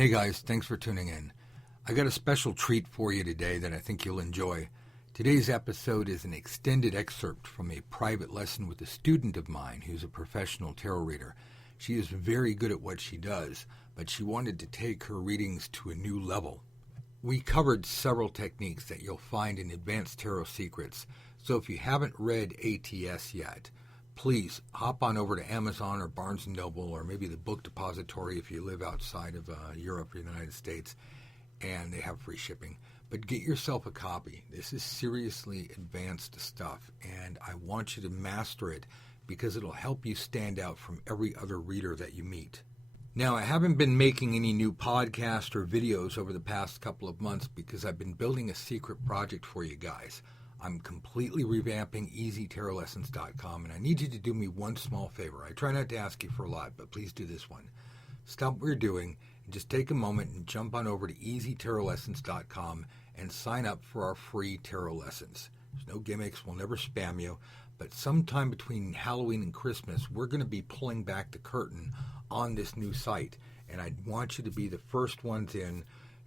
Hey guys, thanks for tuning in. I got a special treat for you today that I think you'll enjoy. Today's episode is an extended excerpt from a private lesson with a student of mine who's a professional tarot reader. She is very good at what she does, but she wanted to take her readings to a new level. We covered several techniques that you'll find in Advanced Tarot Secrets, so if you haven't read ATS yet, please hop on over to Amazon or Barnes & Noble or maybe the Book Depository if you live outside of Europe or the United States, and they have free shipping. But get yourself a copy. This is seriously advanced stuff, and I want you to master it because it'll help you stand out from every other reader that you meet. Now, I haven't been making any new podcasts or videos over the past couple of months because I've been building a secret project for you guys. I'm completely revamping EasyTarotLessons.com, and I need you to do me one small favor. I try not to ask you for a lot, but please do this one. Stop what you're doing and just take a moment and jump on over to EasyTarotLessons.com and sign up for our free tarot lessons. There's no gimmicks. We'll never spam you. But sometime between Halloween and Christmas, we're going to be pulling back the curtain on this new site, and I want you to be the first ones in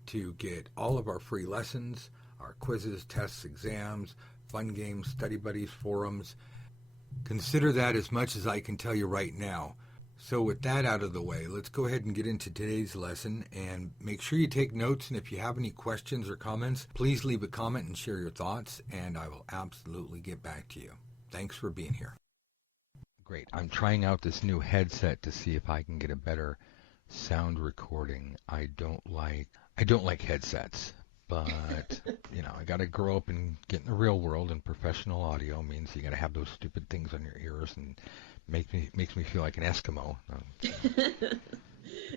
to get all of our free lessons, our quizzes, tests, exams, fun games, study buddies, forums. Consider that as much as I can tell you right now. So with that out of the way, let's go ahead and get into today's lesson, and make sure you take notes, and if you have any questions or comments, please leave a comment and share your thoughts, and I will absolutely get back to you. Thanks for being here. Great. I'm trying out this new headset to see if I can get a better sound recording. I don't like headsets. But, I got to grow up and get in the real world, and professional audio means you got to have those stupid things on your ears, and makes me feel like an Eskimo.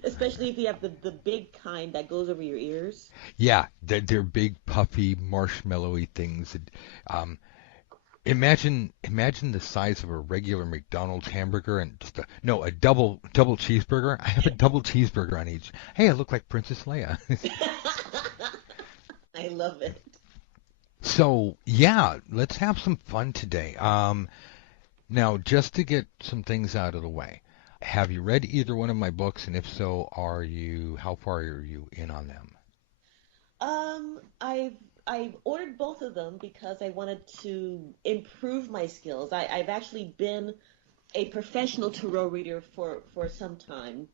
Especially if you have the big kind that goes over your ears. Yeah, they're big, puffy, marshmallowy things. Imagine the size of a regular McDonald's hamburger and just a double cheeseburger. I have a double cheeseburger on each. Hey, I look like Princess Leia. I love it. So, yeah, let's have some fun today. Now, just to get some things out of the way, have you read either one of my books? And if so, how far are you in on them? I've ordered both of them because I wanted to improve my skills. I've actually been a professional tarot reader for some time,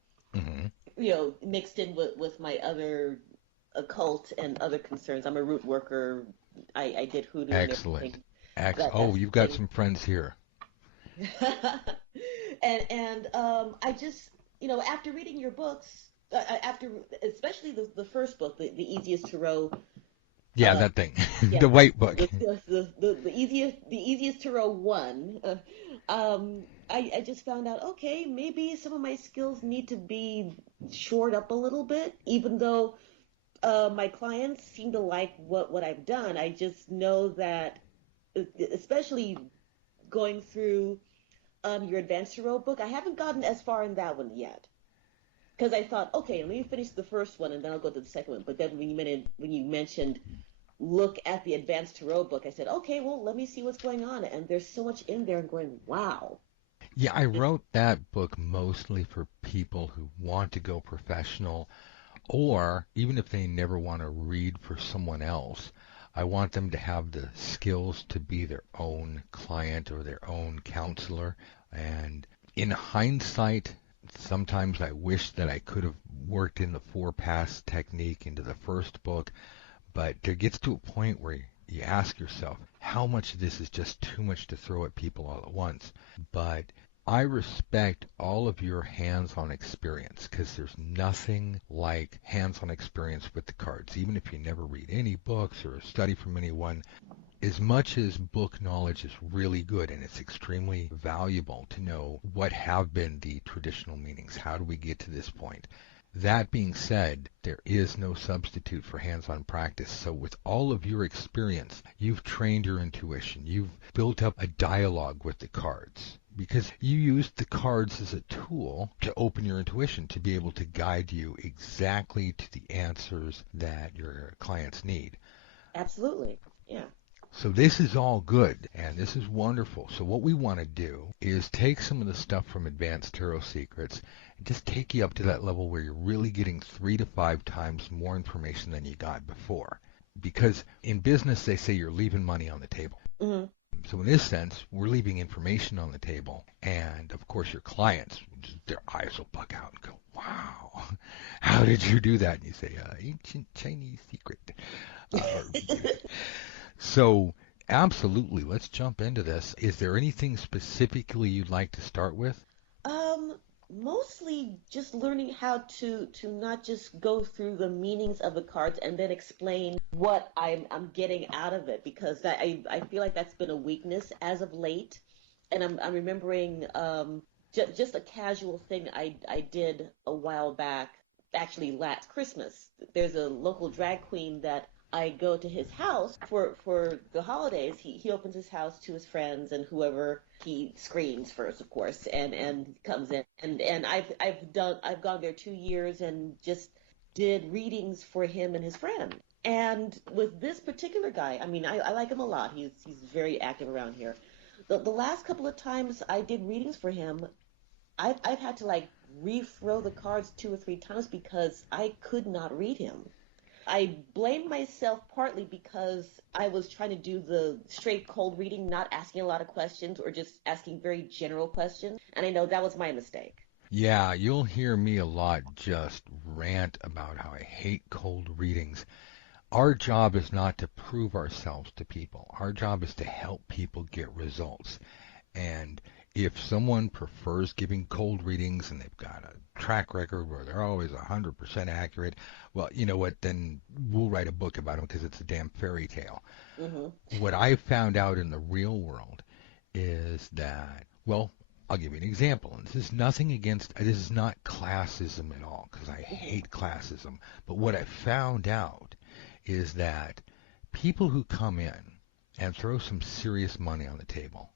mixed in with my other occult and other concerns. I'm a root worker. I did hoodoo. Excellent. Oh, you've got some friends here. and I just, after reading your books, especially the first book, the easiest tarot. Yeah, that thing, the white book. The easiest tarot one. I just found out, okay, maybe some of my skills need to be shored up a little bit, even though my clients seem to like what I've done. I just know that, especially going through your Advanced Tarot book, I haven't gotten as far in that one yet. Because I thought, okay, let me finish the first one and then I'll go to the second one. But then when you mentioned look at the Advanced Tarot book, I said, okay, well, let me see what's going on. And there's so much in there. I'm going, wow. Yeah, I wrote that book mostly for people who want to go professional, or even if they never want to read for someone else, I want them to have the skills to be their own client or their own counselor. And in hindsight, sometimes I wish that I could have worked in the 4-pass technique into the first book, but there gets to a point where you ask yourself, how much of this is just too much to throw at people all at once? But I respect all of your hands-on experience, because there's nothing like hands-on experience with the cards. Even if you never read any books or study from anyone, as much as book knowledge is really good and it's extremely valuable to know what have been the traditional meanings, how do we get to this point? That being said, there is no substitute for hands-on practice. So with all of your experience, you've trained your intuition. You've built up a dialogue with the cards, because you used the cards as a tool to open your intuition, to be able to guide you exactly to the answers that your clients need. Absolutely, yeah. So this is all good, and this is wonderful. So what we want to do is take some of the stuff from Advanced Tarot Secrets just take you up to that level where you're really getting 3 to 5 times more information than you got before. Because in business, they say you're leaving money on the table. Hmm. So in this sense, we're leaving information on the table. And of course, your clients, their eyes will bug out and go, wow, how did you do that? And you say, ancient Chinese secret. Uh, so absolutely, let's jump into this. Is there anything specifically you'd like to start with? Um, Mostly just learning how to not just go through the meanings of the cards and then explain what I'm getting out of it, because I feel like that's been a weakness as of late. And I'm remembering just a casual thing I did a while back, actually last Christmas. There's a local drag queen that I go to his house for the holidays. He opens his house to his friends and whoever he screens first, of course, and comes in. And I've gone there 2 years and just did readings for him and his friend. And with this particular guy, I mean, I like him a lot. He's very active around here. The last couple of times I did readings for him, I've had to like refrow the cards 2 or 3 times because I could not read him. I blame myself partly because I was trying to do the straight cold reading, not asking a lot of questions or just asking very general questions. And I know that was my mistake. Yeah, you'll hear me a lot just rant about how I hate cold readings. Our job is not to prove ourselves to people. Our job is to help people get results. And if someone prefers giving cold readings and they've got a track record where they're always 100% accurate, well, you know what? Then we'll write a book about them because it's a damn fairy tale. Hmm. What I found out in the real world is that, well, I'll give you an example. And this is nothing against, this is not classism at all because I Hmm. hate classism. But what I found out is that people who come in and throw some serious money on the table,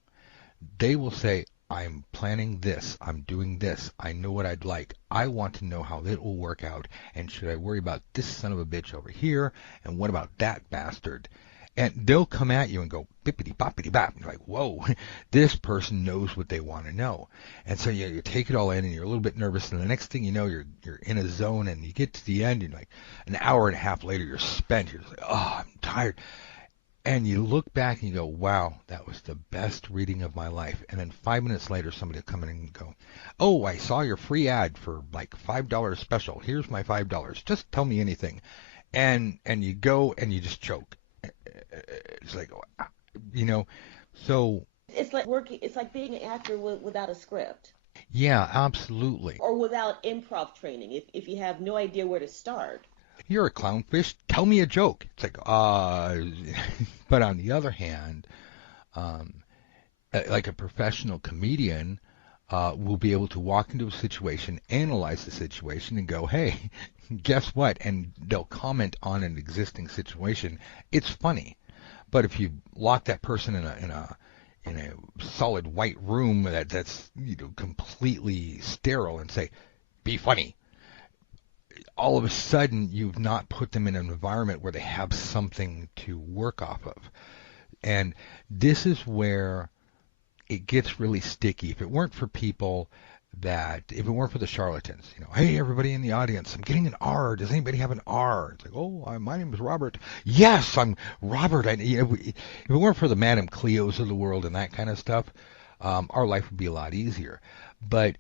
they will say, I'm planning this, I'm doing this, I know what I'd like, I want to know how it will work out, and should I worry about this son of a bitch over here, and what about that bastard? And they'll come at you and go bippity boppity bop. You're like, whoa, this person knows what they want to know. And so you take it all in and you're a little bit nervous, and the next thing you know, you're in a zone, and you get to the end, and like an hour and a half later, you're spent. You're just like, oh, I'm tired. And you look back and you go, wow, that was the best reading of my life. And then 5 minutes later, somebody will come in and go, oh, I saw your free ad for like $5 special. Here's my $5. Just tell me anything. And you go and you just choke. It's like, you know, so It's like working. It's like being an actor without a script yeah, absolutely. or without improv training. If you have no idea where to start. You're a clownfish. Tell me a joke. It's like, but on the other hand, um, like a professional comedian will be able to walk into a situation, analyze the situation, and go, "Hey, guess what?" And they'll comment on an existing situation. It's funny, but if you lock that person in a solid white room that's completely sterile and say, "Be funny," all of a sudden you've not put them in an environment where they have something to work off of. And this is where it gets really sticky. If it weren't for people if it weren't for the charlatans, hey, everybody in the audience, I'm getting an R. Does anybody have an R? It's like, oh, my name is Robert. Yes, I'm Robert. If it weren't for the Madame Cleos of the world and that kind of stuff, our life would be a lot easier. But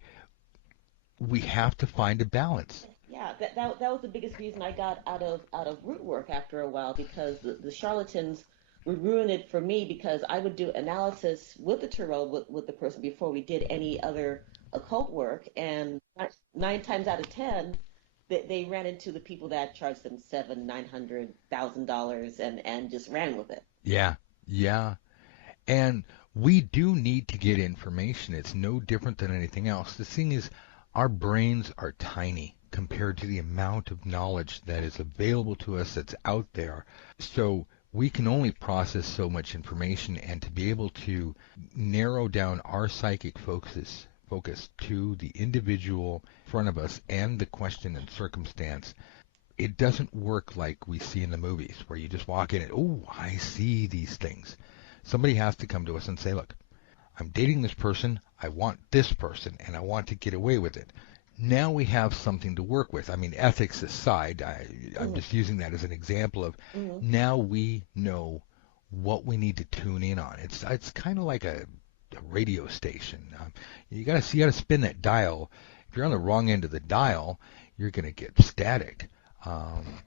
we have to find a balance. Yeah, that was the biggest reason I got out of root work after a while, because the charlatans would ruin it for me, because I would do analysis with the tarot with the person before we did any other occult work, and 9 times out of 10 they ran into the people that charged them $700, $900, and just ran with it. Yeah, yeah. And we do need to get information. It's no different than anything else. The thing is, our brains are tiny compared to the amount of knowledge that is available to us that's out there. So we can only process so much information, and to be able to narrow down our psychic focus to the individual in front of us and the question and circumstance, it doesn't work like we see in the movies where you just walk in and, oh, I see these things. Somebody has to come to us and say, look, I'm dating this person, I want this person, and I want to get away with it. now we have something to work with. I mean, ethics aside, I'm Mm-hmm. just using that as an example of Mm-hmm. now we know what we need to tune in on. It's kind of like a radio station. You got to spin that dial. If you're on the wrong end of the dial, you're going to get static. Um,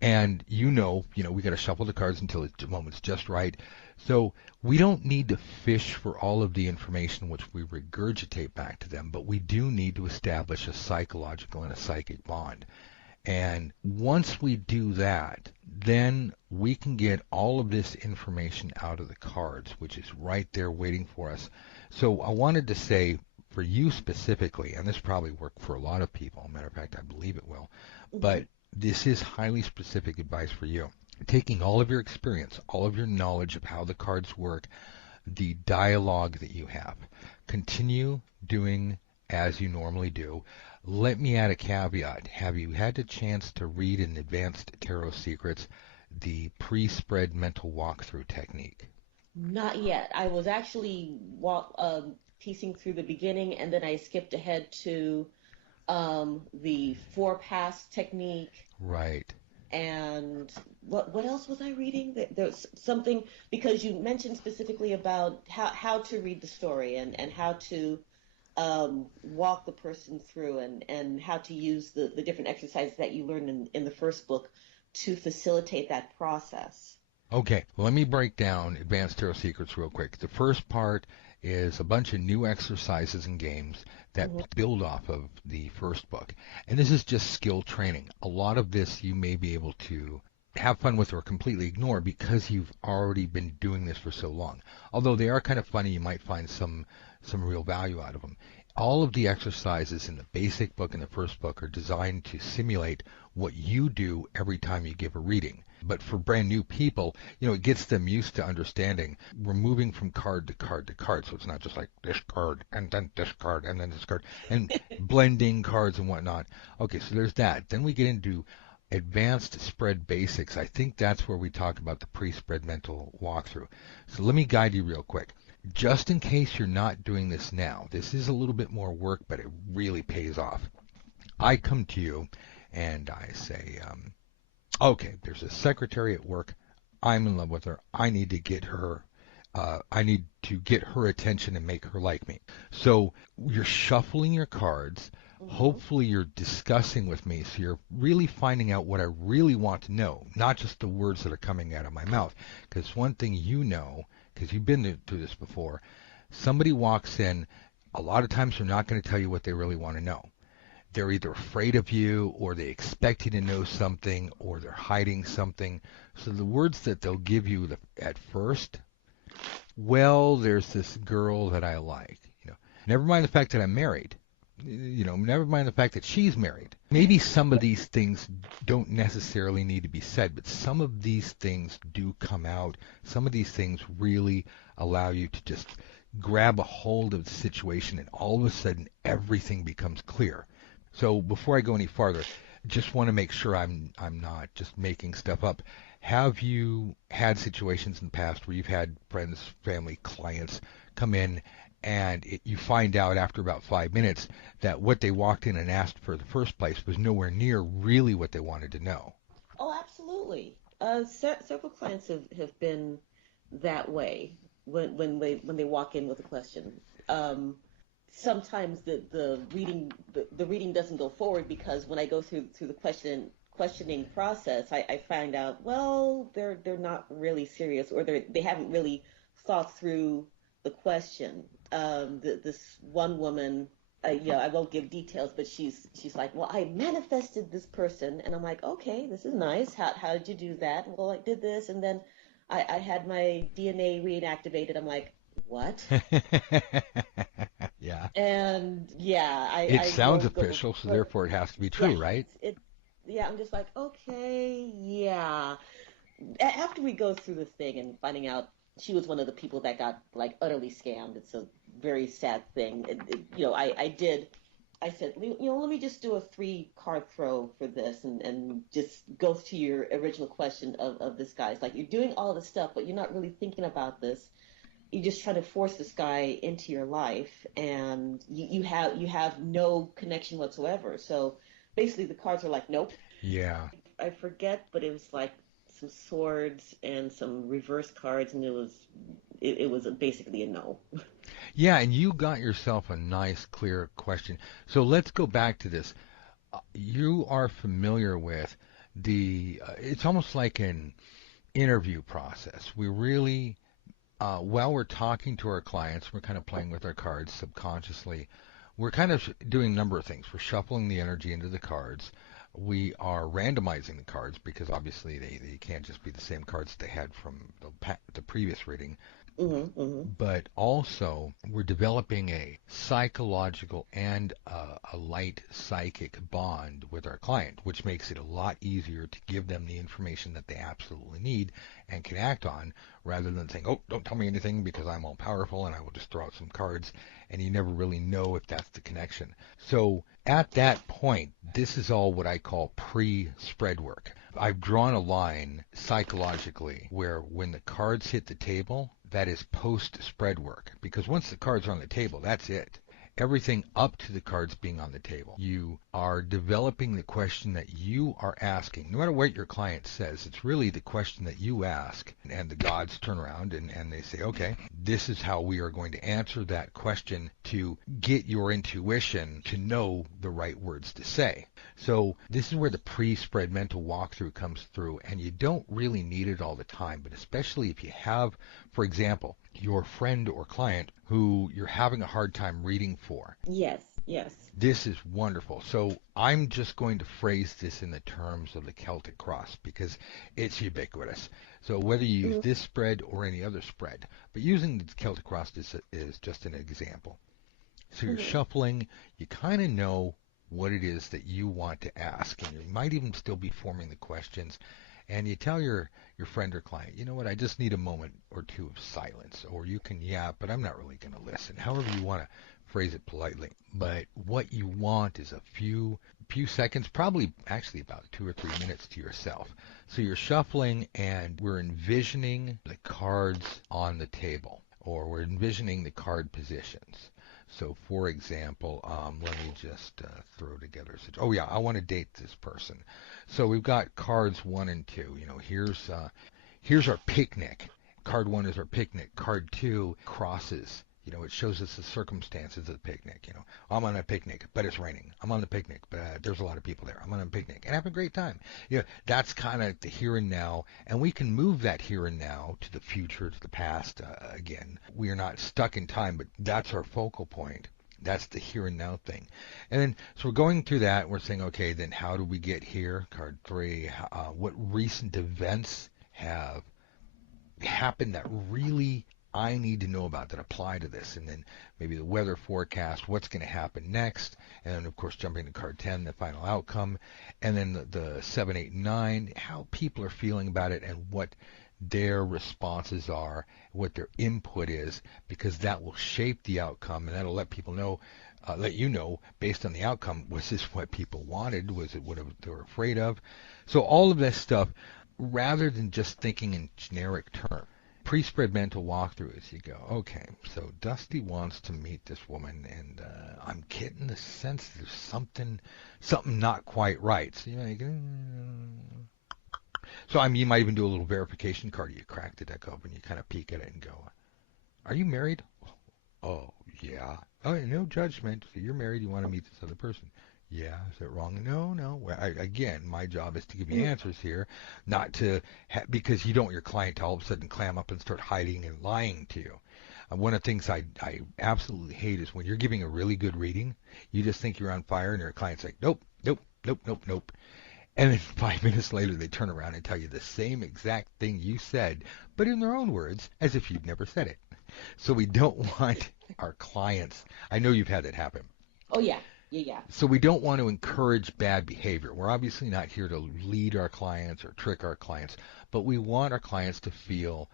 and we got to shuffle the cards until the moment's just right. So we don't need to fish for all of the information which we regurgitate back to them, but we do need to establish a psychological and a psychic bond. And once we do that, then we can get all of this information out of the cards, which is right there waiting for us. So I wanted to say for you specifically, and this probably worked for a lot of people, matter of fact, I believe it will, Mm-hmm. but this is highly specific advice for you. Taking all of your experience, all of your knowledge of how the cards work, the dialogue that you have, continue doing as you normally do. Let me add a caveat. Have you had a chance to read in Advanced Tarot Secrets the pre-spread mental walkthrough technique? Not yet. I was actually piecing through the beginning, and then I skipped ahead to the four pass technique. Right. And what else was I reading? There's something because you mentioned specifically about how to read the story and how to walk the person through and how to use the different exercises that you learned in the first book to facilitate that process. Okay, well, let me break down Advanced Tarot Secrets real quick. The first part is a bunch of new exercises and games that Hmm. build off of the first book. And this is just skill training. A lot of this you may be able to have fun with or completely ignore because you've already been doing this for so long. Although they are kind of funny, you might find some real value out of them. All of the exercises in the basic book and the first book are designed to simulate what you do every time you give a reading. But for brand new people, it gets them used to understanding we're moving from card to card to card. So it's not just like this card and then this card and then this card and blending cards and whatnot. Okay, so there's that. Then we get into advanced spread basics. I think that's where we talk about the pre-spread mental walkthrough. So let me guide you real quick. Just in case you're not doing this now, this is a little bit more work, but it really pays off. I come to you and I say, okay, there's a secretary at work. I'm in love with her. I need to get her. I need to get her attention and make her like me. So you're shuffling your cards. Hmm. Hopefully you're discussing with me, so you're really finding out what I really want to know, not just the words that are coming out of my mouth. Because one thing because you've been through this before, somebody walks in. A lot of times they're not going to tell you what they really want to know. They're either afraid of you or they expect you to know something or they're hiding something. So the words that they'll give you at first, well, there's this girl that I like. Never mind the fact that I'm married. Never mind the fact that she's married. Maybe some of these things don't necessarily need to be said, but some of these things do come out. Some of these things really allow you to just grab a hold of the situation and all of a sudden everything becomes clear. So before I go any farther, just want to make sure I'm not just making stuff up. Have you had situations in the past where you've had friends, family, clients come in and you find out after about 5 minutes that what they walked in and asked for in the first place was nowhere near really what they wanted to know? Oh, absolutely. Several clients have been that way when they walk in with a question. Um, Sometimes the reading doesn't go forward because when I go through the questioning process, I find out well they're not really serious or they haven't really thought through the question. This one woman, I won't give details, but she's like, well, I manifested this person, and I'm like, okay, this is nice. How did you do that? Well, I did this, and then I had my DNA reactivated. I'm like, what? Yeah. And yeah, It I sounds won't go official, so further. therefore it has to be Yeah, true, right? yeah, I'm just like, okay, yeah. After we go through the thing and finding out she was one of the people that got like utterly scammed, it's a very sad thing. I said, let me just do a three card throw for this and just go to your original question of this guy. It's like, you're doing all this stuff, but you're not really thinking about this. you just try to force this guy into your life, and you have no connection whatsoever. So basically, the cards are like, nope. Yeah. I forget, but it was like some swords and some reverse cards, and it was basically a no. Yeah, and you got yourself a nice, clear question. So let's go back to this. You are familiar with it's almost like an interview process. We really, while we're talking to our clients, we're kind of playing with our cards subconsciously. We're kind of doing a number of things. We're shuffling the energy into the cards. We are randomizing the cards because obviously they can't just be the same cards they had from the previous reading. Hmm. But also we're developing a psychological and a light psychic bond with our client, which makes it a lot easier to give them the information that they absolutely need and can act on, rather than saying, oh, don't tell me anything because I'm all powerful and I will just throw out some cards, and you never really know if that's the connection. So at that point, this is all what I call pre-spread work. I've drawn a line psychologically where when the cards hit the table, that is post spread work. Because once the cards are on the table, that's it. Everything up to the cards being on the table. You are developing the question that you are asking. No matter what your client says, it's really the question that you ask. And the gods turn around and they say, okay, this is how we are going to answer that question to get your intuition to know the right words to say. So this is where the pre-spread mental walkthrough comes through, and you don't really need it all the time, but especially if you have, for example, your friend or client who you're having a hard time reading for. Yes, yes. This is wonderful. So I'm just going to phrase this in the terms of the Celtic cross because it's ubiquitous. So whether you use Hmm. this spread or any other spread, but using the Celtic cross is just an example. So you're Hmm. shuffling, you kind of know what it is that you want to ask, and you might even still be forming the questions. And you tell your friend or client, you know what, I just need a moment or two of silence, or you can yap, but I'm not really going to listen. However you want to phrase it politely. But what you want is a few seconds, probably actually about 2 or 3 minutes to yourself. So you're shuffling, and we're envisioning the cards on the table, or we're envisioning the card positions. So, for example, let me just throw together. Oh yeah, I want to date this person. So we've got cards 1 and 2. You know, here's our picnic. Card 1 is our picnic. Card 2 crosses. You know, it shows us the circumstances of the picnic. You know, I'm on a picnic, but it's raining. I'm on the picnic, but there's a lot of people there. I'm on a picnic and having a great time. You know, that's kind of the here and now, and we can move that here and now to the future, to the past. Again, we are not stuck in time, but that's our focal point. That's the here and now thing. And then, so we're going through that. We're saying, okay, then how do we get here? Card 3, what recent events have happened that really I need to know about that apply to this? And then maybe the weather forecast, what's going to happen next? And then, of course, jumping to card 10, the final outcome. And then the 7, 8, 9, how people are feeling about it and what their responses are, what their input is, because that will shape the outcome, and that'll let people know, let you know, based on the outcome, was this what people wanted? Was it what they were afraid of? So all of this stuff, rather than just thinking in generic terms, pre-spread mental walkthrough is you go, okay, so Dusty wants to meet this woman, and I'm getting the sense there's something not quite right. So you're like, so I mean, you might even do a little verification card. You crack the deck open, you kind of peek at it and go, "Are you married?" "Oh, yeah." "Oh, no judgment. So you're married. You want to meet this other person." "Yeah." "Is it wrong?" "No, no." Well, again, my job is to give you Hmm. answers here, not to because you don't want your client to all of a sudden clam up and start hiding and lying to you. One of the things I absolutely hate is when you're giving a really good reading, you just think you're on fire, and your client's like, "Nope, nope, nope, nope, nope." And then 5 minutes later, they turn around and tell you the same exact thing you said, but in their own words, as if you'd never said it. So we don't want our clients, I know you've had that happen. Oh yeah, yeah, yeah. So we don't want to encourage bad behavior. We're obviously not here to lead our clients or trick our clients, but we want our clients to feel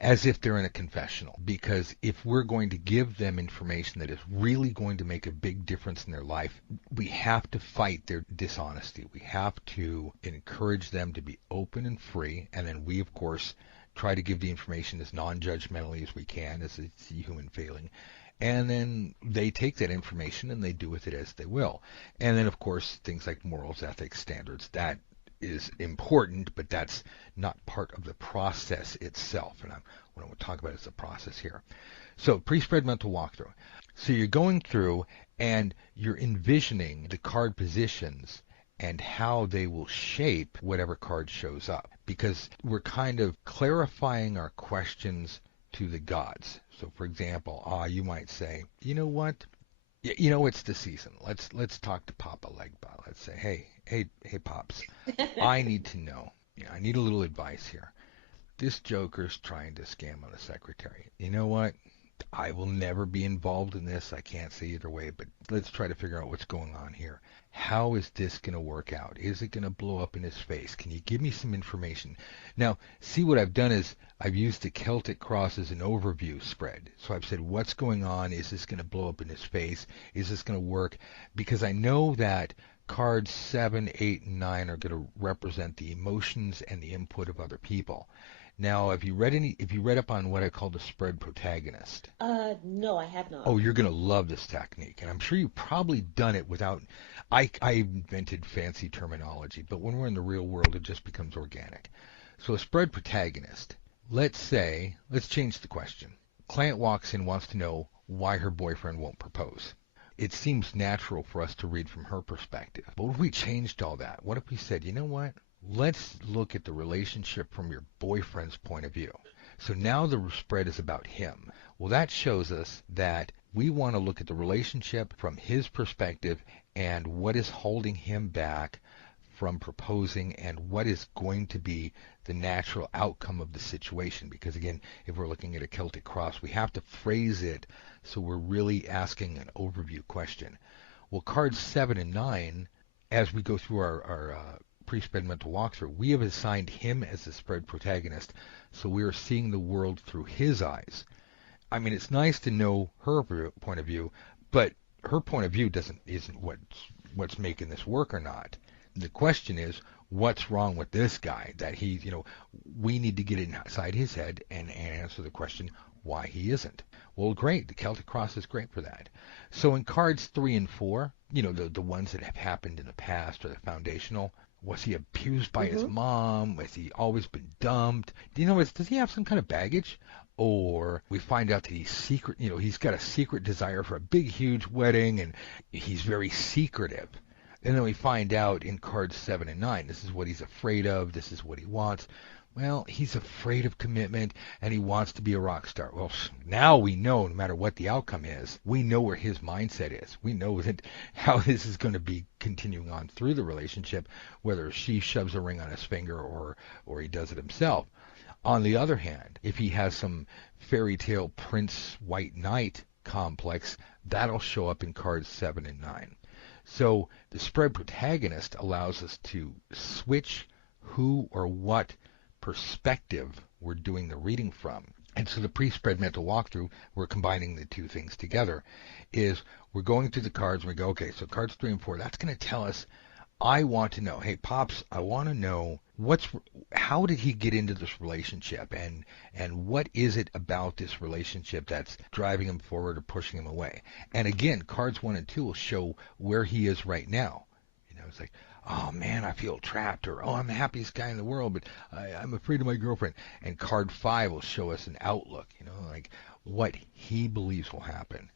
as if they're in a confessional. Because if we're going to give them information that is really going to make a big difference in their life, we have to fight their dishonesty. We have to encourage them to be open and free. And then we, of course, try to give the information as non-judgmentally as we can, as it's a human failing. And then they take that information and they do with it as they will. And then, of course, things like morals, ethics, standards, that is important, but that's not part of the process itself. And what I want to talk about is the process here. So pre-spread mental walkthrough. So you're going through and you're envisioning the card positions and how they will shape whatever card shows up. Because we're kind of clarifying our questions to the gods. So for example, you might say, you know what? It's the season. Let's talk to Papa Legba. Let's say, hey, Pops, I need to know. I need a little advice here. This joker's trying to scam on the secretary. You know what? I will never be involved in this. I can't say either way, but let's try to figure out what's going on here. How is this going to work out? Is it going to blow up in his face? Can you give me some information? Now, see what I've done is I've used the Celtic cross as an overview spread. So I've said, what's going on? Is this going to blow up in his face? Is this going to work? Because I know that cards 7, 8, and 9 are going to represent the emotions and the input of other people. Now, have you read up on what I call the spread protagonist? No, I have not. Oh, you're going to love this technique, and I'm sure you've probably done it without. I invented fancy terminology, but when we're in the real world, it just becomes organic. So a spread protagonist. Let's change the question. Client walks in, wants to know why her boyfriend won't propose. It seems natural for us to read from her perspective. But what if we changed all that? What if we said, you know what? Let's look at the relationship from your boyfriend's point of view. So now the spread is about him. Well, that shows us that we want to look at the relationship from his perspective and what is holding him back from proposing and what is going to be the natural outcome of the situation. Because again, if we're looking at a Celtic cross, we have to phrase it so we're really asking an overview question. Well, cards 7 and 9, as we go through our pre-spread mental walkthrough, we have assigned him as the spread protagonist, so we are seeing the world through his eyes. I mean, it's nice to know her point of view, but her point of view isn't what's making this work or not. The question is, what's wrong with this guy that we need to get inside his head and answer the question why he isn't. Well, great. The Celtic cross is great for that. So in cards 3 and 4, the ones that have happened in the past or the foundational, was he abused by his mom? Has he always been dumped? Does he have some kind of baggage? Or we find out that he's got a secret desire for a big, huge wedding, and he's very secretive. And then we find out in cards 7 and 9, this is what he's afraid of, this is what he wants. Well, he's afraid of commitment, and he wants to be a rock star. Well, now we know, no matter what the outcome is, we know where his mindset is. We know that how this is going to be continuing on through the relationship, whether she shoves a ring on his finger or he does it himself. On the other hand, if he has some fairy tale prince white knight complex, that'll show up in cards 7 and 9. So the spread protagonist allows us to switch who or what perspective we're doing the reading from. And so the pre-spread mental walkthrough, we're combining the two things together, is we're going through the cards and we go, okay, so cards 3 and 4, that's going to tell us, I want to know, hey, Pops, I want to know how did he get into this relationship and what is it about this relationship that's driving him forward or pushing him away? And again, cards 1 and 2 will show where he is right now. It's like, oh man, I feel trapped, or oh, I'm the happiest guy in the world, but I'm afraid of my girlfriend. And card 5 will show us an outlook, like what he believes will happen.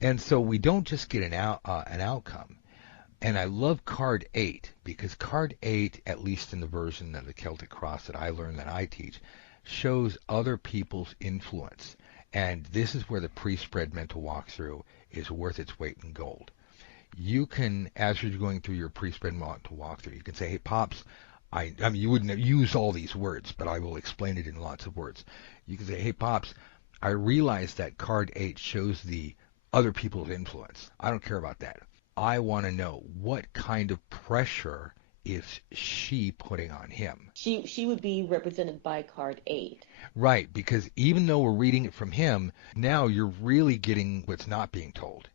And so we don't just get an outcome. And I love card 8 because card 8, at least in the version of the Celtic Cross that I learned that I teach, shows other people's influence. And this is where the pre-spread mental walkthrough is worth its weight in gold. You can, as you're going through your pre-spread mental walkthrough, you can say, hey, Pops, I mean, you wouldn't use all these words, but I will explain it in lots of words. You can say, hey, Pops, I realize that card 8 shows the other people's influence. I don't care about that. I want to know what kind of pressure is she putting on him. She would be represented by card 8. Right, because even though we're reading it from him, now you're really getting what's not being told.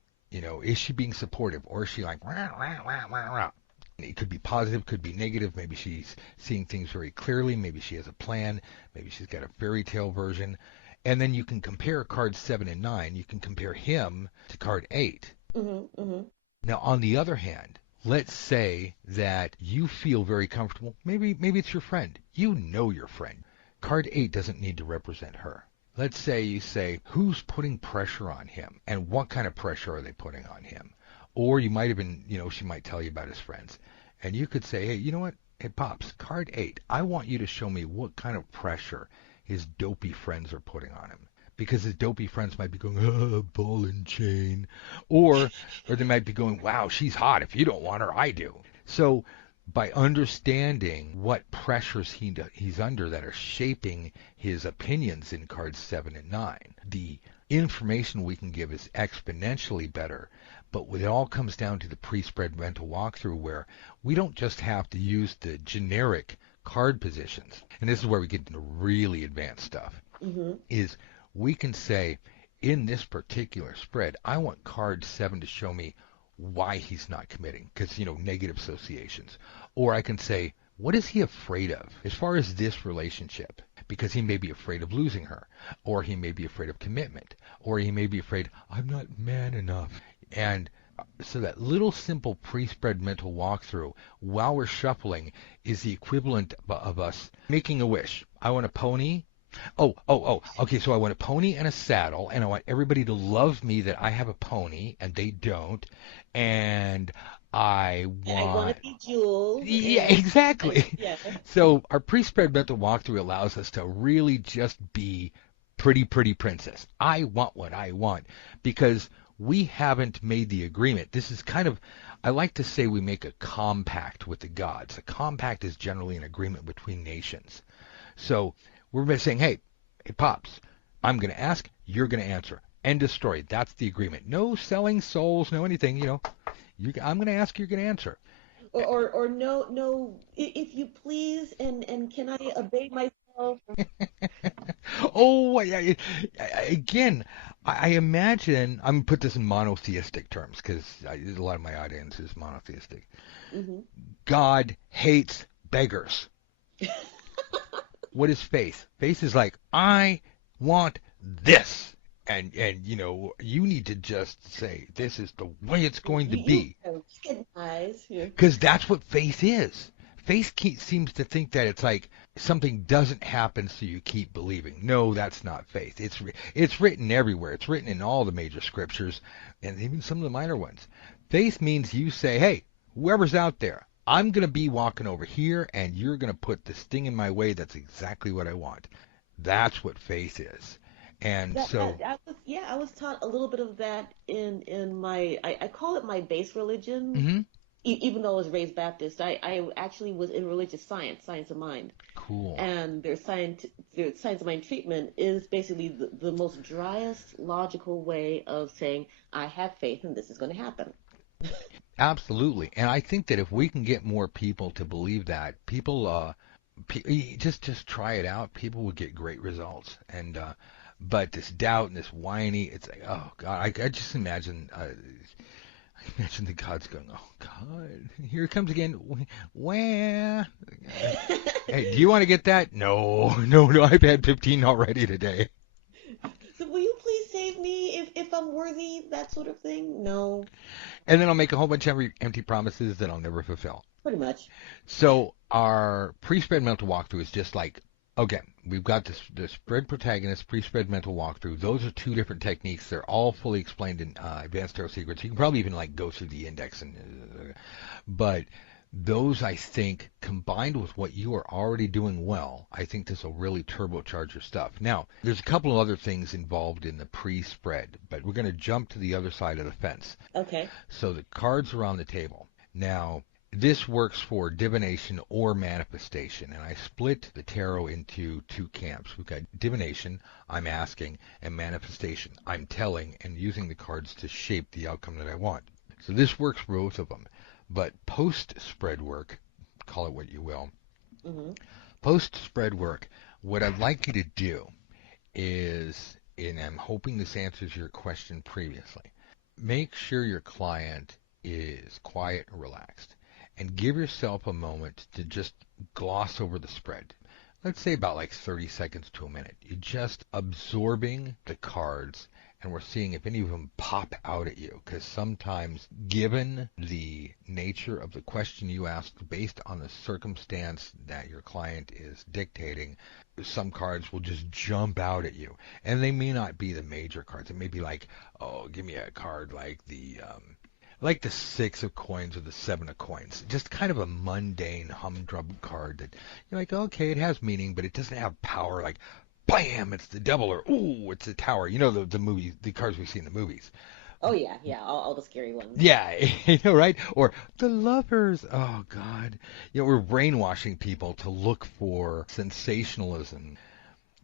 Is she being supportive, or is she like, rah, rah, rah, rah, rah? It could be positive, could be negative. Maybe she's seeing things very clearly. Maybe she has a plan. Maybe she's got a fairy tale version. And then you can compare cards 7 and 9. You can compare him to card 8. Mm-hmm, mm-hmm. Now, on the other hand, let's say that you feel very comfortable. Maybe it's your friend. You know your friend. Card 8 doesn't need to represent her. Let's say you say, who's putting pressure on him and what kind of pressure are they putting on him? Or you might even, she might tell you about his friends. And you could say, hey, you know what? Hey, Pops, card 8, I want you to show me what kind of pressure his dopey friends are putting on him. Because his dopey friends might be going, ball and chain. Or they might be going, wow, she's hot. If you don't want her, I do. So by understanding what pressures he's under that are shaping his opinions in cards 7 and 9, the information we can give is exponentially better. But it all comes down to the pre-spread mental walkthrough where we don't just have to use the generic card positions. And this is where we get into really advanced stuff. Mm-hmm. Is we can say, in this particular spread, I want card 7 to show me why he's not committing, because, negative associations. Or I can say, what is he afraid of as far as this relationship? Because he may be afraid of losing her, or he may be afraid of commitment, or he may be afraid, I'm not man enough. And so that little simple pre-spread mental walkthrough while we're shuffling is the equivalent of us making a wish. I want a pony. Oh. Okay, so I want a pony and a saddle, and I want everybody to love me that I have a pony, and they don't. And I want to be Jules. Yeah, exactly. Yeah. So our pre-spread mental walkthrough allows us to really just be pretty princess. I want what I want because we haven't made the agreement. This is kind of, I like to say we make a compact with the gods. A compact is generally an agreement between nations. So we're saying, hey, Pops, I'm going to ask, you're going to answer. End of story. That's the agreement. No selling souls, no anything, I'm going to ask, you're going to answer. Or no, if you please, and can I obey myself? Oh, again, I imagine, I'm going to put this in monotheistic terms because a lot of my audience is monotheistic. Mm-hmm. God hates beggars. What is faith? Faith is like, I want this. And you need to just say, this is the way it's going to be. Because that's what faith is. Faith seems to think that it's like something doesn't happen, so you keep believing. No, that's not faith. It's written everywhere. It's written in all the major scriptures, and even some of the minor ones. Faith means you say, hey, whoever's out there, I'm going to be walking over here, and you're going to put this thing in my way that's exactly what I want. That's what faith is. And I was taught a little bit of that in my, I call it my base religion. Mm-hmm. Even though I was raised Baptist, I actually was in religious science of mind. Cool. And their science of mind treatment is basically the most driest, logical way of saying, I have faith and this is going to happen. Absolutely. And I think that if we can get more people to believe that, people just try it out, people would get great results. And but this doubt and this whiny, it's like, oh God, I just imagine the gods going, oh God, here it comes again. Where? Hey, do you want to get that? No, I've had 15 already today. So will you please save me if I'm worthy, that sort of thing? No. And then I'll make a whole bunch of empty promises that I'll never fulfill. Pretty much. So our pre-spread mental walkthrough is just like, okay, we've got the spread protagonist, pre-spread mental walkthrough. Those are two different techniques. They're all fully explained in Advanced Tarot Secrets. You can probably even go through the index, but those, I think, combined with what you are already doing well, I think this will really turbocharge your stuff. Now, there's a couple of other things involved in the pre-spread, but we're going to jump to the other side of the fence. Okay. So the cards are on the table. Now, this works for divination or manifestation, and I split the tarot into two camps. We've got divination, I'm asking, and manifestation, I'm telling and using the cards to shape the outcome that I want. So this works for both of them. But post-spread work, call it what you will, post-spread work, what I'd like you to do is, and I'm hoping this answers your question previously, make sure your client is quiet and relaxed. and give yourself a moment to just gloss over the spread. Let's say about like 30 seconds to a minute. You're just absorbing the cards, and we're seeing if any of them pop out at you. Because sometimes, given the nature of the question you asked, based on the circumstance that your client is dictating, some cards will just jump out at you. And they may not be the major cards. It may be like, oh, give me a card like the six of coins or the seven of coins. Just kind of a mundane, humdrum card that you're like, okay, it has meaning, but it doesn't have power. Like, bam, it's the devil, or ooh, it's the tower. You know the movie, the cards we see in the movies. Oh yeah, yeah, all the scary ones. Yeah, you know, right? Or the lovers. Oh God, we're brainwashing people to look for sensationalism.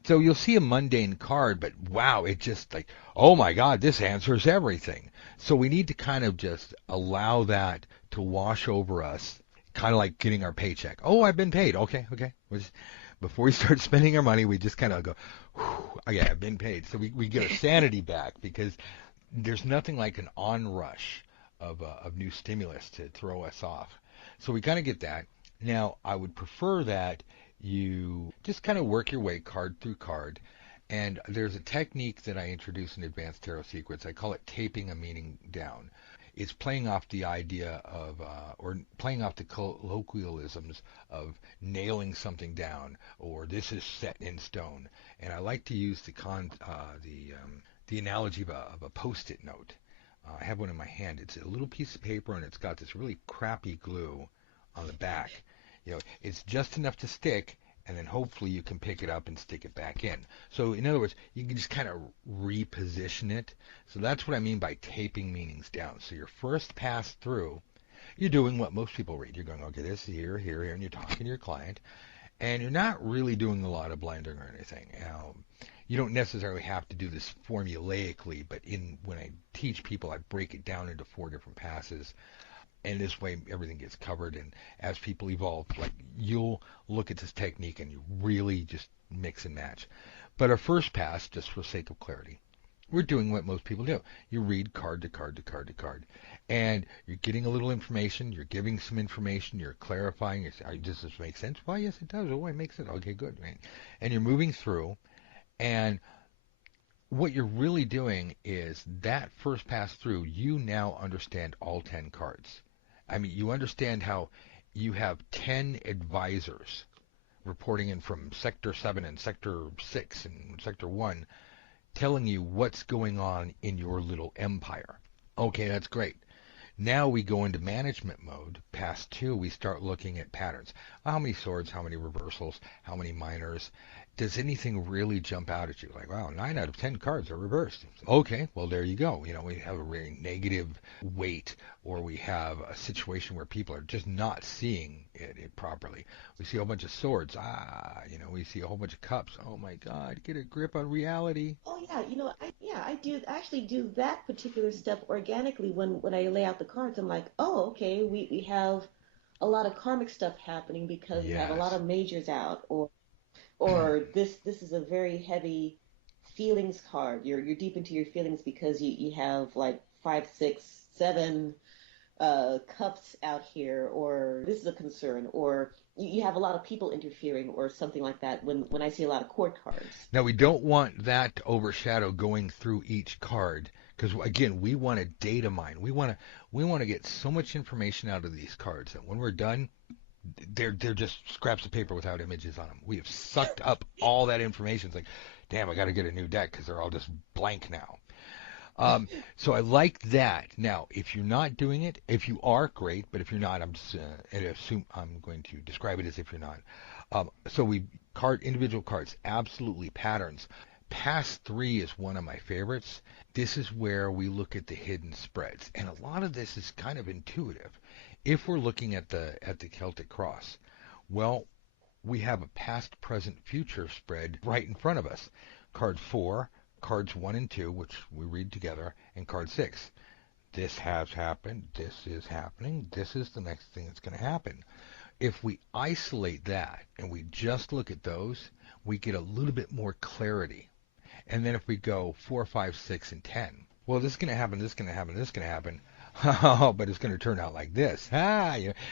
So you'll see a mundane card, but wow, it just like, oh my God, this answers everything. So we need to kind of just allow that to wash over us, kind of like getting our paycheck. Oh, I've been paid. Okay, okay. Before we start spending our money, we just kind of go, okay, I've been paid. So we get our sanity back because there's nothing like an onrush of new stimulus to throw us off. So we kind of get that. Now, I would prefer that you just kind of work your way card through card. And there's a technique that I introduce in Advanced Tarot Secrets. I call it taping a meaning down. It's playing off the idea of, or playing off the colloquialisms of nailing something down, or this is set in stone. And I like to use the analogy of a post-it note. I have one in my hand. It's a little piece of paper, and it's got this really crappy glue on the back. It's just enough to stick, and then hopefully you can pick it up and stick it back in. So in other words, you can just kind of reposition it. So that's what I mean by taping meanings down. So your first pass through, you're doing what most people read. You're going, okay, this is here, here, here, and you're talking to your client, and you're not really doing a lot of blending or anything. You don't necessarily have to do this formulaically, but when I teach people, I break it down into 4 different passes. And this way everything gets covered, and as people evolve, like, you'll look at this technique and you really just mix and match. But our first pass, just for sake of clarity, we're doing what most people do. You read card to card to card to card, and you're getting a little information, you're giving some information, you're clarifying, does this make sense? Well, yes, it does. Oh, it makes sense. Okay, good. Right? And you're moving through, and what you're really doing is that first pass through, you now understand all 10 cards. I mean, you understand how you have 10 advisors reporting in from Sector 7 and Sector 6 and Sector 1 telling you what's going on in your little empire. Okay, that's great. Now we go into management mode. Past 2, we start looking at patterns. How many swords, how many reversals, how many minors? Does anything really jump out at you? Like, wow, 9 out of 10 cards are reversed. Okay, well, there you go. We have a very negative weight, or we have a situation where people are just not seeing it properly. We see a whole bunch of swords. We see a whole bunch of cups. Oh my God, get a grip on reality. Oh yeah, I actually do that particular step organically when I lay out the cards. I'm like, oh, okay, we have a lot of karmic stuff happening because we have a lot Yes. of majors out, or this is a very heavy feelings card. You're deep into your feelings because you have like 5, 6, 7 cups out here, or this is a concern, or you have a lot of people interfering, or something like that. When I see a lot of court cards. Now, we don't want that to overshadow going through each card, because again, we want to data mine. We want to get so much information out of these cards that when we're done, they're just scraps of paper without images on them. We have sucked up all that information. It's like, damn, I got to get a new deck because they're all just blank now. So I like that. Now, if you're not doing it, if you are, great. But if you're not, I'm going to describe it as if you're not. So we individual cards, absolutely patterns. Pass 3 is one of my favorites. This is where we look at the hidden spreads, and a lot of this is kind of intuitive. If we're looking at the Celtic cross, well, we have a past, present, future spread right in front of us. Card 4, cards 1 and 2, which we read together, and card 6. This has happened, this is happening, this is the next thing that's going to happen. If we isolate that and we just look at those, we get a little bit more clarity. And then if we go 4, 5, 6, and 10, well, this is going to happen, this is going to happen, this is going to happen. Oh, but it's going to turn out like this.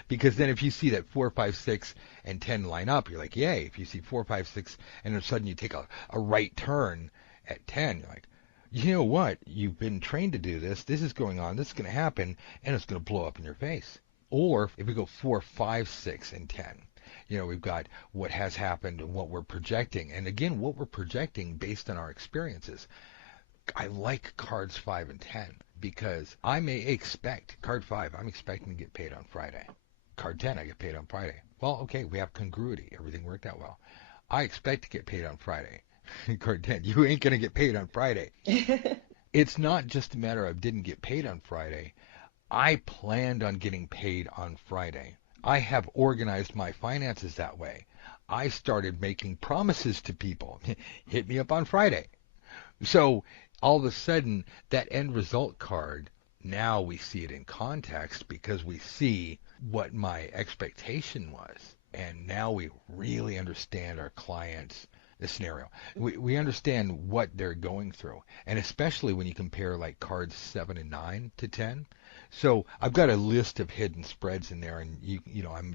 Because then if you see that 4, 5, 6, and 10 line up, you're like, yay. If you see 4, 5, 6, and all of a sudden you take a right turn at 10, you're like, you know what? You've been trained to do this. This is going on. This is going to happen, and it's going to blow up in your face. Or if we go 4, 5, 6, and 10, we've got what has happened and what we're projecting. And again, what we're projecting based on our experiences. I like cards 5 and 10 because I may expect card 5, I'm expecting to get paid on Friday. Card 10, I get paid on Friday. Well, okay, we have congruity. Everything worked out well. I expect to get paid on Friday. Card 10, you ain't going to get paid on Friday. It's not just a matter of didn't get paid on Friday. I planned on getting paid on Friday. I have organized my finances that way. I started making promises to people. Hit me up on Friday. So all of a sudden, that end result card, now we see it in context because we see what my expectation was. And now we really understand our clients, the scenario. We understand what they're going through. And especially when you compare like cards 7 and 9 to 10. So I've got a list of hidden spreads in there, and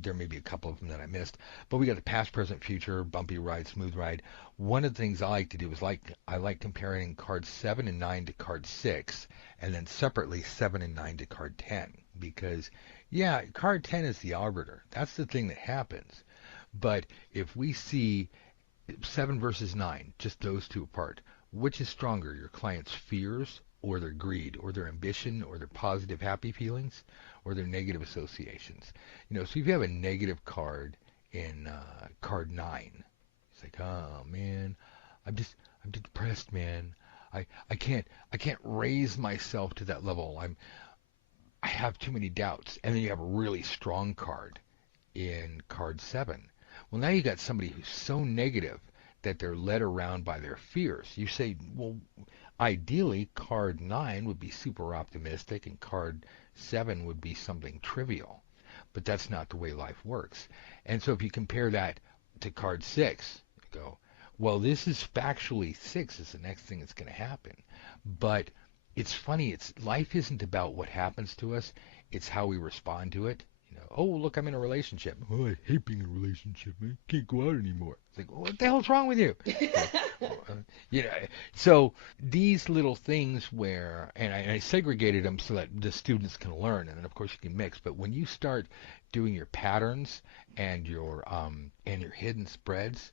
there may be a couple of them that I missed, but we got the past, present, future, bumpy ride, smooth ride. One of the things I like to do is I like comparing card 7 and 9 to card 6, and then separately 7 and 9 to card 10, because card 10 is the arbiter. That's the thing that happens. But if we see 7 versus 9, just those two apart, which is stronger, your client's fears or their greed, or their ambition, or their positive happy feelings, or their negative associations? So if you have a negative card in card 9, it's like, oh man, I'm depressed, man. I can't raise myself to that level. I have too many doubts. And then you have a really strong card in card 7. Well, now you got somebody who's so negative that they're led around by their fears. You say, well, ideally, card 9 would be super optimistic and card 7 would be something trivial. But that's not the way life works. And so if you compare that to card 6, you go, well, this is factually 6 is the next thing that's going to happen. But it's funny, life isn't about what happens to us, it's how we respond to it. Oh, look, I'm in a relationship. Oh, I hate being in a relationship. I can't go out anymore. It's like, well, what the hell's wrong with you? you know, so these little things and I segregated them so that the students can learn, and then of course you can mix. But when you start doing your patterns and your hidden spreads,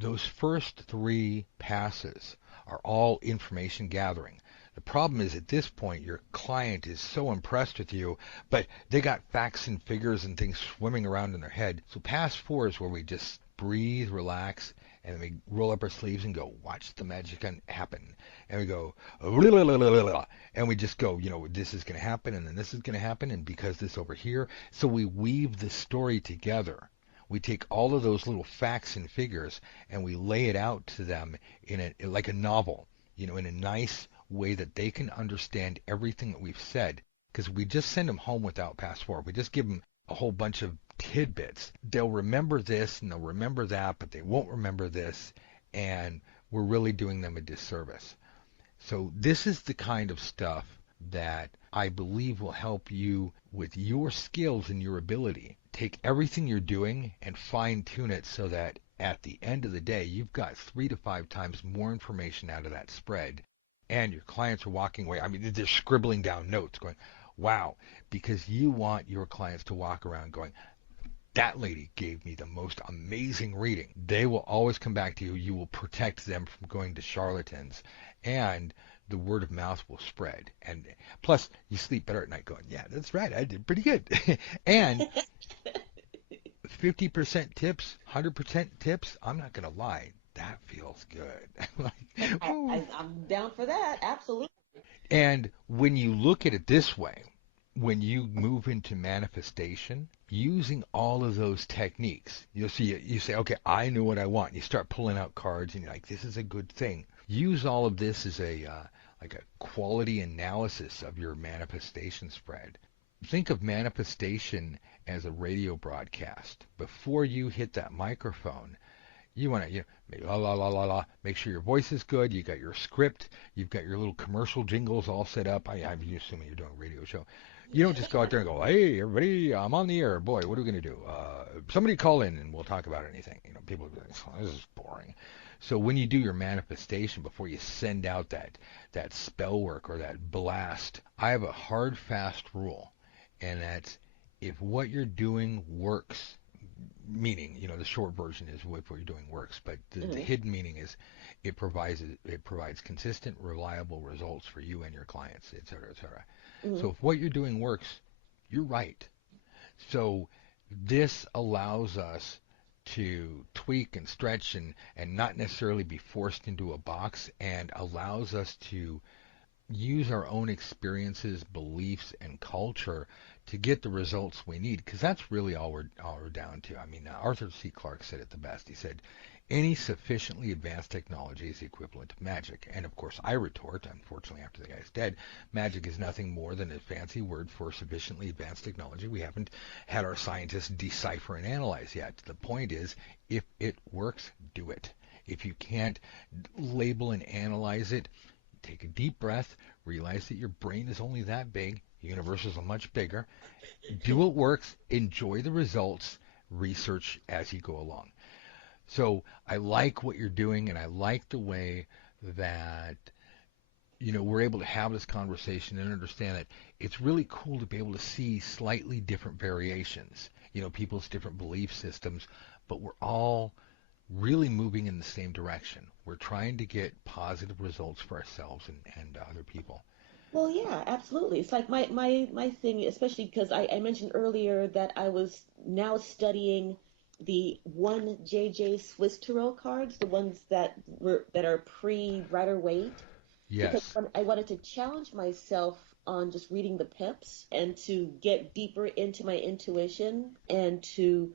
those first 3 passes are all information gathering. The problem is at this point your client is so impressed with you, but they got facts and figures and things swimming around in their head. So pass 4 is where we just breathe, relax, and then we roll up our sleeves and go, watch the magic happen. And we go, and we just go, this is going to happen, and then this is going to happen, and because this over here. So we weave the story together. We take all of those little facts and figures and we lay it out to them like a novel, in a nice way that they can understand everything that we've said. Because we just send them home without pass 4. We just give them a whole bunch of tidbits. They'll remember this and they'll remember that, but they won't remember this, and we're really doing them a disservice. So this is the kind of stuff that I believe will help you with your skills and your ability. Take everything you're doing and fine tune it so that at the end of the day, you've got 3 to 5 times more information out of that spread. And your clients are walking away. I mean, they're scribbling down notes going, wow, because you want your clients to walk around going, that lady gave me the most amazing reading. They will always come back to you. You will protect them from going to charlatans. And the word of mouth will spread. And plus, you sleep better at night going, yeah, that's right, I did pretty good. And 50% tips, 100% tips, I'm not going to lie, that feels good. I'm down for that, absolutely. And when you look at it this way, when you move into manifestation, using all of those techniques, you say, okay, I know what I want. You start pulling out cards, and you're like, this is a good thing. Use all of this as like a quality analysis of your manifestation spread. Think of manifestation as a radio broadcast. Before you hit that microphone, you want to, la la la la la. Make sure your voice is good. You got your script. You've got your little commercial jingles all set up. I'm assuming you're doing a radio show. You don't just go out there and go, hey, everybody, I'm on the air. Boy, what are we going to do? Somebody call in and we'll talk about anything. People will be like, oh, this is boring. So when you do your manifestation before you send out that spell work or that blast, I have a hard, fast rule, and that's if what you're doing works, meaning, the short version is what you're doing works, but the Mhm. hidden meaning is it provides consistent, reliable results for you and your clients, et cetera, et cetera. Mhm. So if what you're doing works, you're right. So this allows us to tweak and stretch and not necessarily be forced into a box, and allows us to use our own experiences, beliefs, and culture to get the results we need, because that's really all we're down to. I mean, Arthur C. Clarke said it the best. He said, any sufficiently advanced technology is equivalent to magic. And of course, I retort, unfortunately, after the guy's dead, magic is nothing more than a fancy word for sufficiently advanced technology we haven't had our scientists decipher and analyze yet. The point is, if it works, do it. If you can't label and analyze it, take a deep breath, realize that your brain is only that big, the universe is much bigger. Do what works, enjoy the results, research as you go along. So I like what you're doing, and I like the way that we're able to have this conversation and understand that it's really cool to be able to see slightly different variations, people's different belief systems, but we're all really moving in the same direction. We're trying to get positive results for ourselves and other people. Well, yeah, absolutely. It's like my thing, especially because I mentioned earlier that I was now studying the one JJ Swiss Tarot cards, the ones that are pre-Rider Waite, because Yes. I wanted to challenge myself on just reading the pips and to get deeper into my intuition and to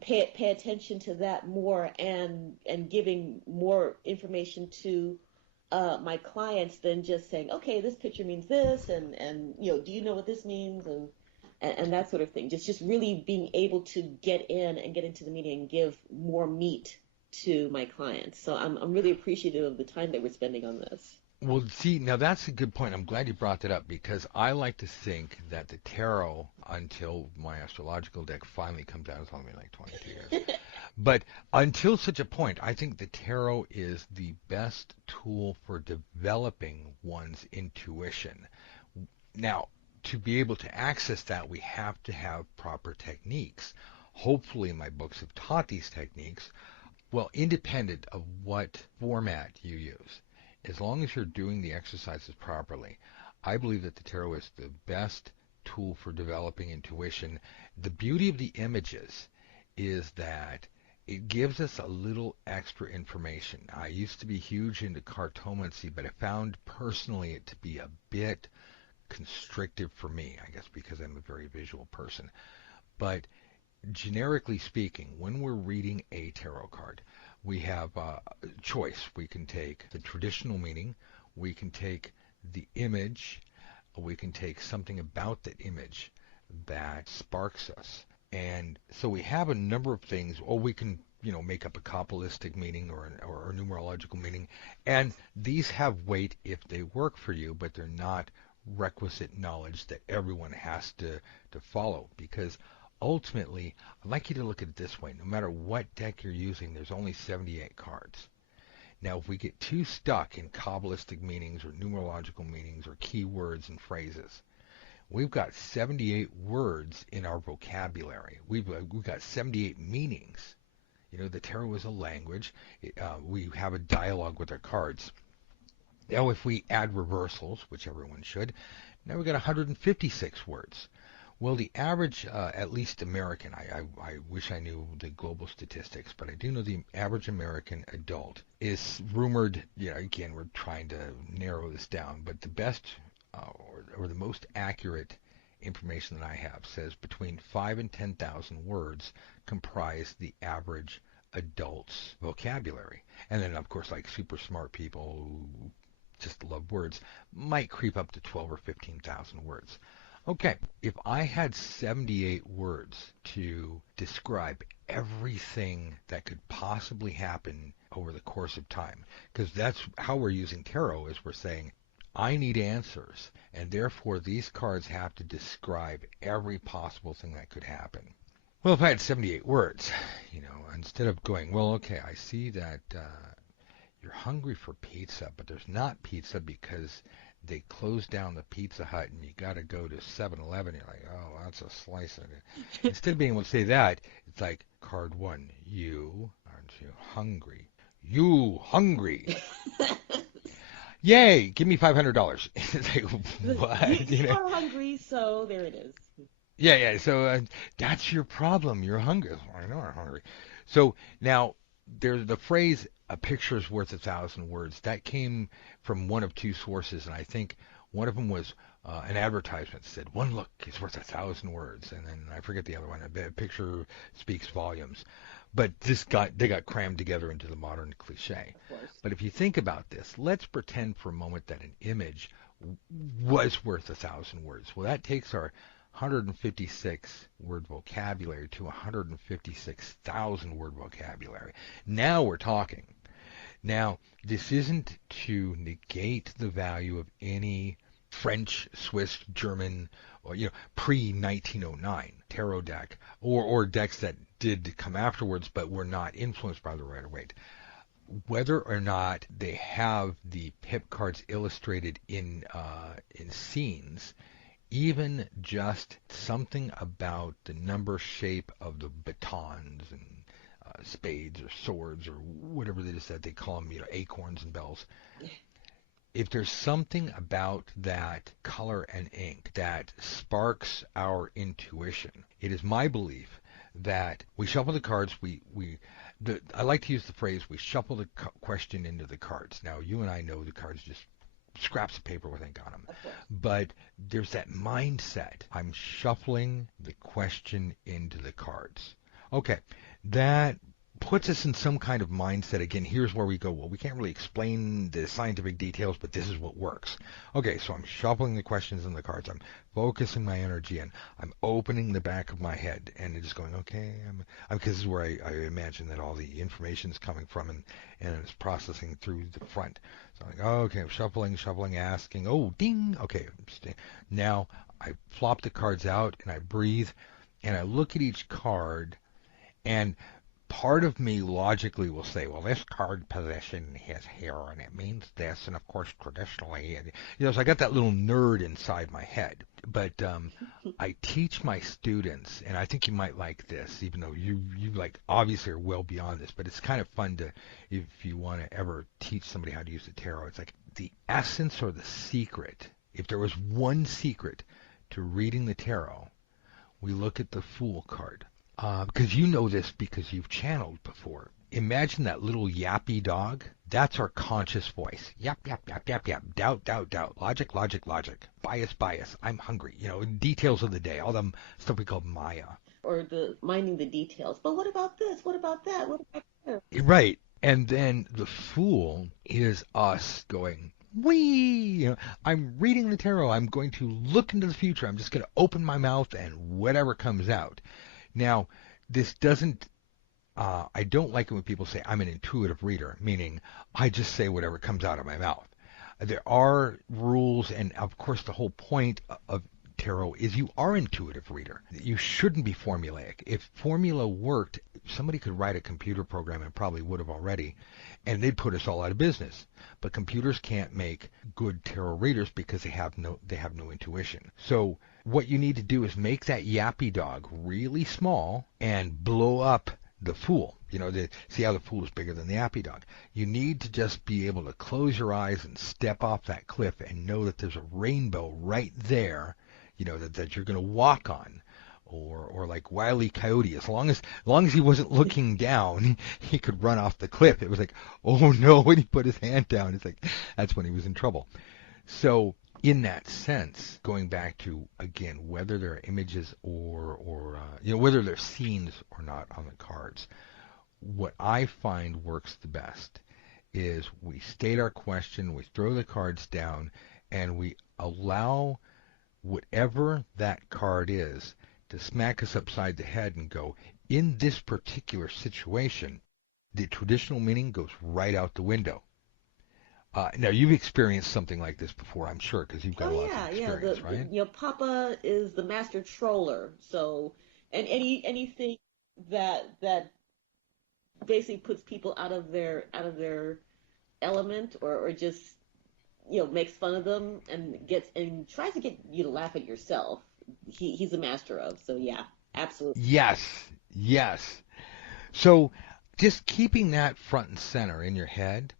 pay attention to that more and giving more information to my clients than just saying, okay, this picture means this, and do you know what this means, and that sort of thing. Just really being able to get in and get into the meeting and give more meat to my clients. So I'm really appreciative of the time that we're spending on this. Well, see, now that's a good point. I'm glad you brought that up because I like to think that the tarot, until my astrological deck finally comes out, it's only been like 22 years, but until such a point, I think the tarot is the best tool for developing one's intuition. Now, to be able to access that, we have to have proper techniques. Hopefully, my books have taught these techniques, well, independent of what format you use. As long as you're doing the exercises properly, I believe that the tarot is the best tool for developing intuition. The beauty of the images is that it gives us a little extra information. I used to be huge into cartomancy, but I found personally it to be a bit constrictive for me, I guess because I'm a very visual person. But generically speaking, when we're reading a tarot card, we have a choice. We can take the traditional meaning, we can take the image, we can take something about the image that sparks us. And so we have a number of things, or we can, make up a Kabbalistic meaning or a numerological meaning. And these have weight if they work for you, but they're not requisite knowledge that everyone has to follow, because ultimately, I'd like you to look at it this way. No matter what deck you're using, there's only 78 cards. Now, if we get too stuck in Kabbalistic meanings or numerological meanings or keywords and phrases, we've got 78 words in our vocabulary. We've got 78 meanings. The tarot is a language. We have a dialogue with our cards. Now, if we add reversals, which everyone should, now we've got 156 words. Well, the average, at least American, I wish I knew the global statistics, but I do know the average American adult is rumored, again, we're trying to narrow this down, but the best or the most accurate information that I have says between 5 and 10,000 words comprise the average adult's vocabulary. And then, of course, like super smart people who just love words might creep up to 12 or 15,000 words. Okay, if I had 78 words to describe everything that could possibly happen over the course of time, because that's how we're using tarot, is we're saying, I need answers, and therefore these cards have to describe every possible thing that could happen. Well, if I had 78 words, instead of going, well, okay, I see that you're hungry for pizza, but there's not pizza because they closed down the Pizza Hut and you got to go to 7-Eleven. You're like, oh, that's a slice of it. Instead of being able to say that, it's like card one, you, aren't you hungry? You hungry. Yay, give me $500. It's like, what? You are hungry, so there it is. Yeah. So that's your problem. You're hungry. I know I'm hungry. So now there's the phrase "a picture is worth 1,000 words." That came from one of two sources, and I think one of them was an advertisement that said one look is worth 1,000 words, and then I forget the other one. A picture speaks volumes. But they got crammed together into the modern cliche. Of course. But if you think about this, let's pretend for a moment that an image was worth 1,000 words. Well, that takes our 156 word vocabulary to 156,000 word vocabulary. Now we're talking. Now, this isn't to negate the value of any French, Swiss, German, or pre-1909 tarot deck, or decks that did come afterwards but were not influenced by the Rider-Waite. Whether or not they have the pip cards illustrated in scenes, even just something about the number shape of the batons and spades or swords or whatever they just said, they call them, acorns and bells. If there's something about that color and ink that sparks our intuition, it is my belief that we shuffle the cards. I like to use the phrase, we shuffle the question into the cards. Now, you and I know the cards just scraps of paper with ink on them. But there's that mindset. I'm shuffling the question into the cards. Okay, that puts us in some kind of mindset. Again, here's where we go, well, we can't really explain the scientific details, but this is what works. Okay, so I'm shuffling the questions in the cards. I'm focusing my energy and I'm opening the back of my head and it's going, okay, because this is where I imagine that all the information is coming from and it's processing through the front. So I'm like, okay, I'm shuffling, asking, oh, ding, okay. Now I flop the cards out and I breathe and I look at each card, and part of me logically will say, well, this card possession has hair and it means this, and of course traditionally, so I got that little nerd inside my head. But I teach my students, and I think you might like this, even though you like obviously are well beyond this, but it's kind of fun to, if you want to ever teach somebody how to use the tarot, it's like the essence or the secret. If there was one secret to reading the tarot, we look at the Fool card. Because you know this because you've channeled before. Imagine that little yappy dog. That's our conscious voice. Yap, yap, yap, yap, yap. Doubt, doubt, doubt. Logic, logic, logic. Bias, bias. I'm hungry. Details of the day. All them stuff we call Maya. Or the minding the details. But what about this? What about that? What about that? Right. And then the Fool is us going, wee! I'm reading the tarot. I'm going to look into the future. I'm just going to open my mouth and whatever comes out. Now, this doesn't, I don't like it when people say I'm an intuitive reader, meaning I just say whatever comes out of my mouth. There are rules, and of course the whole point of tarot is you are an intuitive reader. You shouldn't be formulaic. If formula worked, somebody could write a computer program and probably would have already, and they'd put us all out of business. But computers can't make good tarot readers because they have no intuition. So what you need to do is make that yappy dog really small and blow up the Fool. See how the Fool is bigger than the yappy dog. You need to just be able to close your eyes and step off that cliff and know that there's a rainbow right there, that you're going to walk on. Or like Wile E. Coyote, as long as he wasn't looking down, he could run off the cliff. It was like, oh no, when he put his hand down, it's like, that's when he was in trouble. So in that sense, going back to, again, whether there are images or whether they're scenes or not on the cards, what I find works the best is we state our question, we throw the cards down, and we allow whatever that card is to smack us upside the head and go, in this particular situation, the traditional meaning goes right out the window. Now, you've experienced something like this before, I'm sure, because you've got Oh lots of yeah, yeah. experience, right? Papa is the master troller. So, and anything that basically puts people out of their element, or just makes fun of them and tries to get you to laugh at yourself. He's a master of. So yeah, absolutely. Yes, yes. So just keeping that front and center in your head,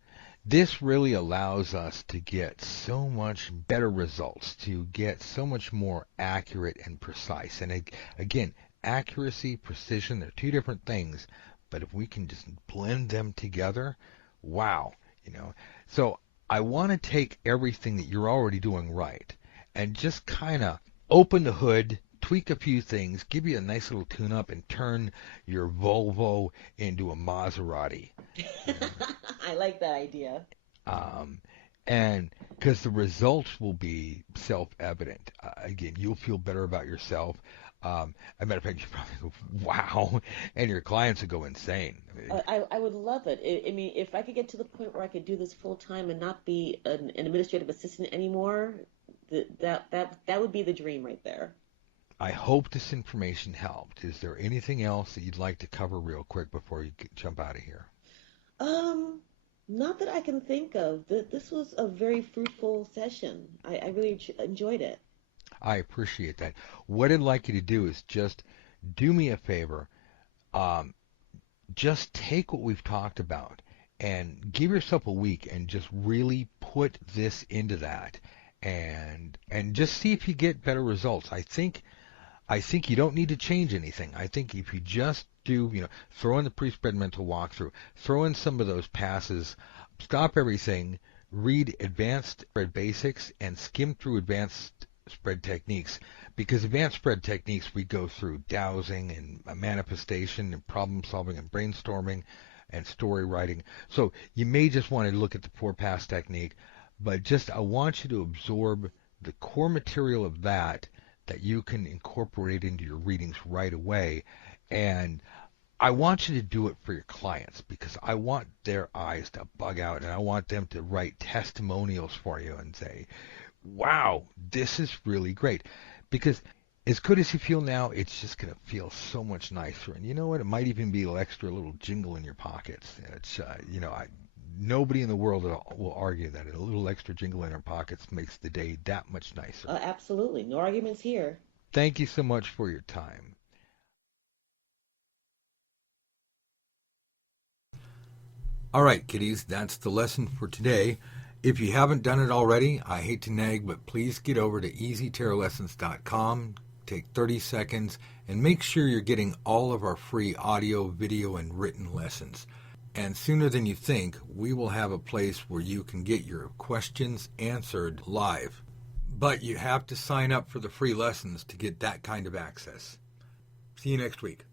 this really allows us to get so much better results, to get so much more accurate and precise. And again, accuracy, precision, they're two different things, but if we can just blend them together, wow, you know. So I want to take everything that you're already doing right and just kind of open the hood, tweak a few things, give you a nice little tune up, and turn your Volvo into a Maserati. I like that idea. Um, and because the results will be self-evident. Again, you'll feel better about yourself. As a matter of fact, you probably go, wow, and your clients will go insane. I mean, I would love it. I mean, if I could get to the point where I could do this full time and not be an administrative assistant anymore, that would be the dream right there. I hope this information helped. Is there anything else that you'd like to cover real quick before you jump out of here? Um, Not that I can think of. This was a very fruitful session. I really enjoyed it. I appreciate that. What I'd like you to do is just do me a favor. Um, just take what we've talked about and give yourself a week and just really put this into that and just see if you get better results. I think you don't need to change anything. I think if you just do, throw in the pre-spread mental walkthrough, throw in some of those passes, stop everything, read advanced spread basics, and skim through advanced spread techniques. Because advanced spread techniques we go through dowsing and manifestation and problem solving and brainstorming and story writing. So you may just want to look at the four pass technique, but just I want you to absorb the core material of that you can incorporate into your readings right away. And I want you to do it for your clients because I want their eyes to bug out and I want them to write testimonials for you and say, wow, this is really great. Because as good as you feel now, it's just going to feel so much nicer. And you know what? It might even be an extra little jingle in your pockets. It's, nobody in the world will argue that a little extra jingle in our pockets makes the day that much nicer. Absolutely. No arguments here. Thank you so much for your time. All right, kiddies, that's the lesson for today. If you haven't done it already, I hate to nag, but please get over to easytarolessons.com, take 30 seconds, and make sure you're getting all of our free audio, video, and written lessons. And sooner than you think, we will have a place where you can get your questions answered live. But you have to sign up for the free lessons to get that kind of access. See you next week.